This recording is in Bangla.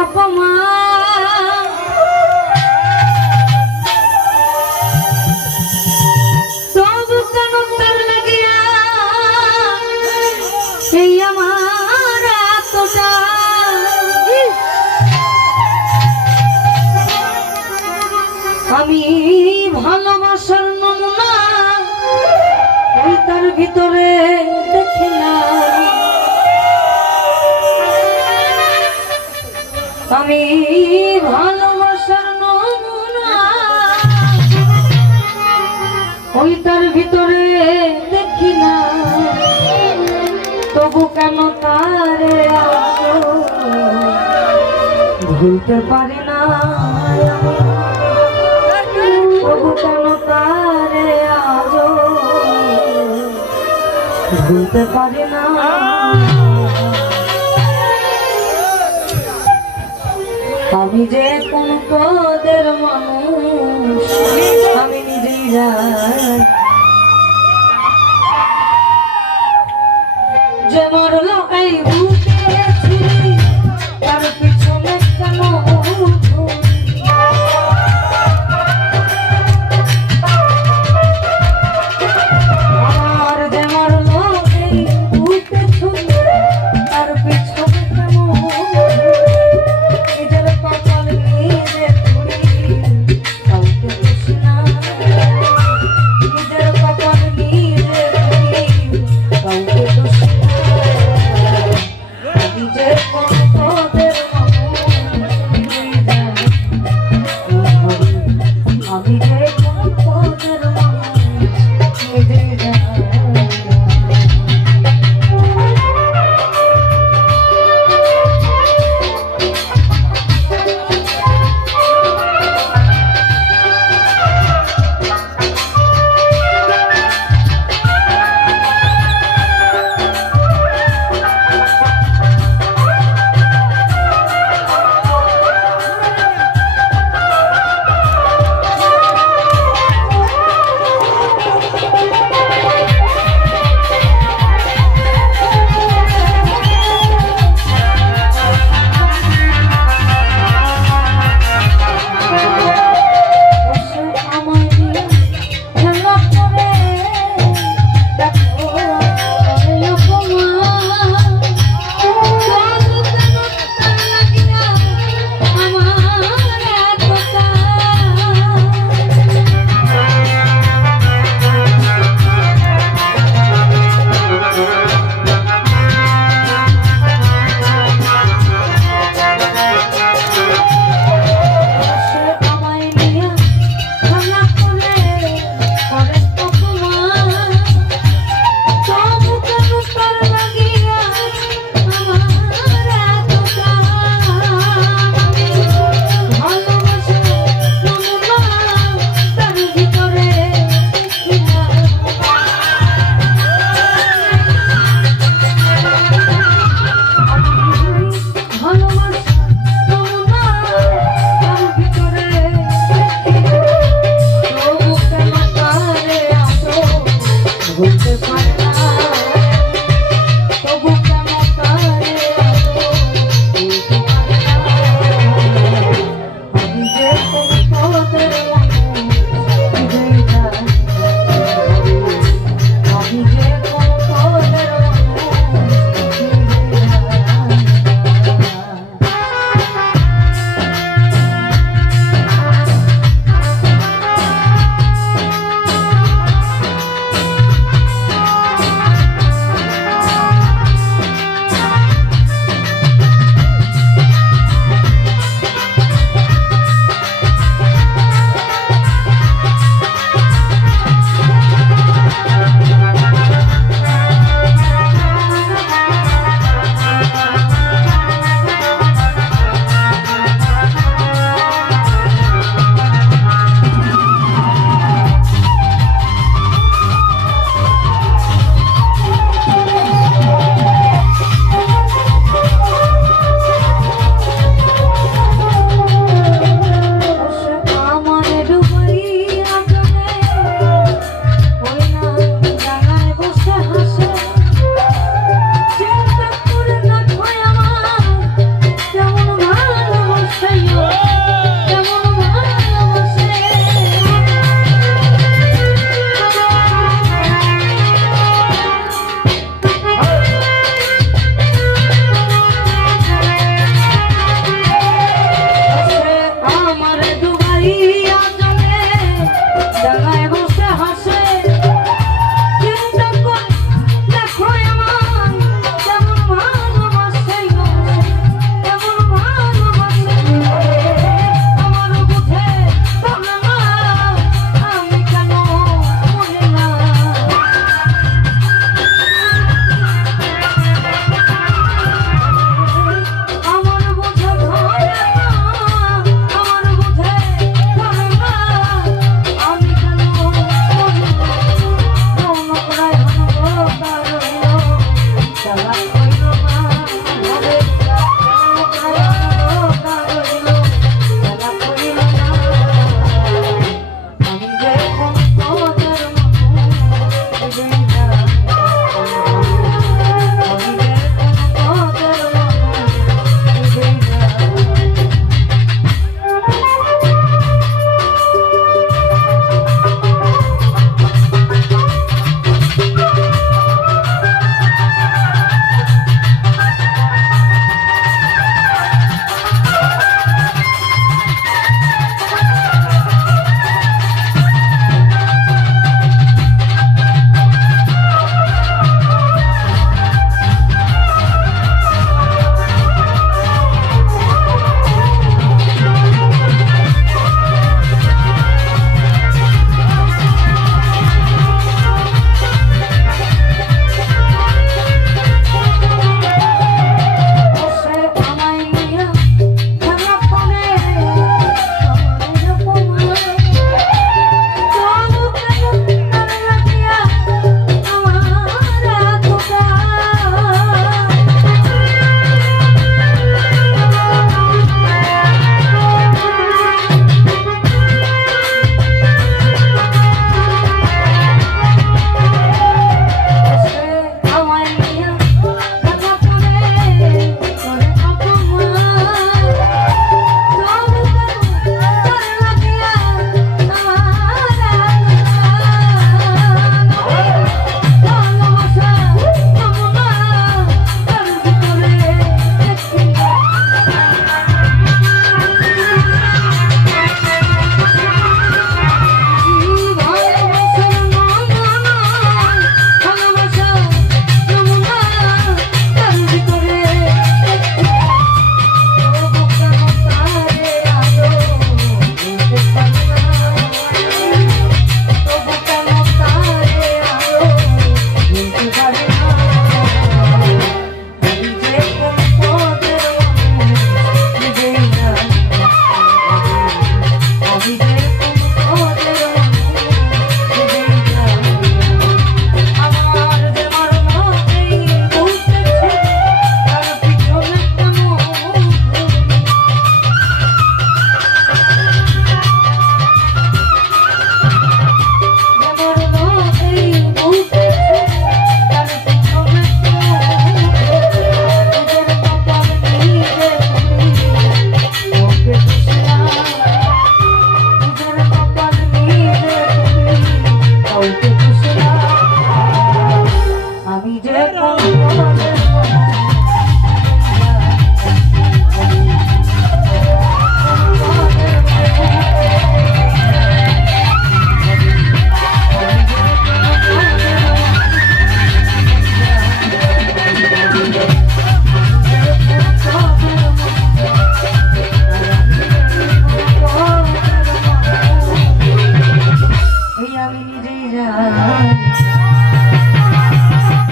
অপমান তবু কেন তার লাগিয়া আমি ভালোবাসার নমুনা ওই তার ভিতরে আমি ভালোবাসার নমুনা। ভিতরে দেখি না। তবু কেন তারে ভুলতে পারি না। তবু কেন তারে আজও ভুলতে পারি না। আমি যে কোন পদের মানুষ আমি নিজেই যাই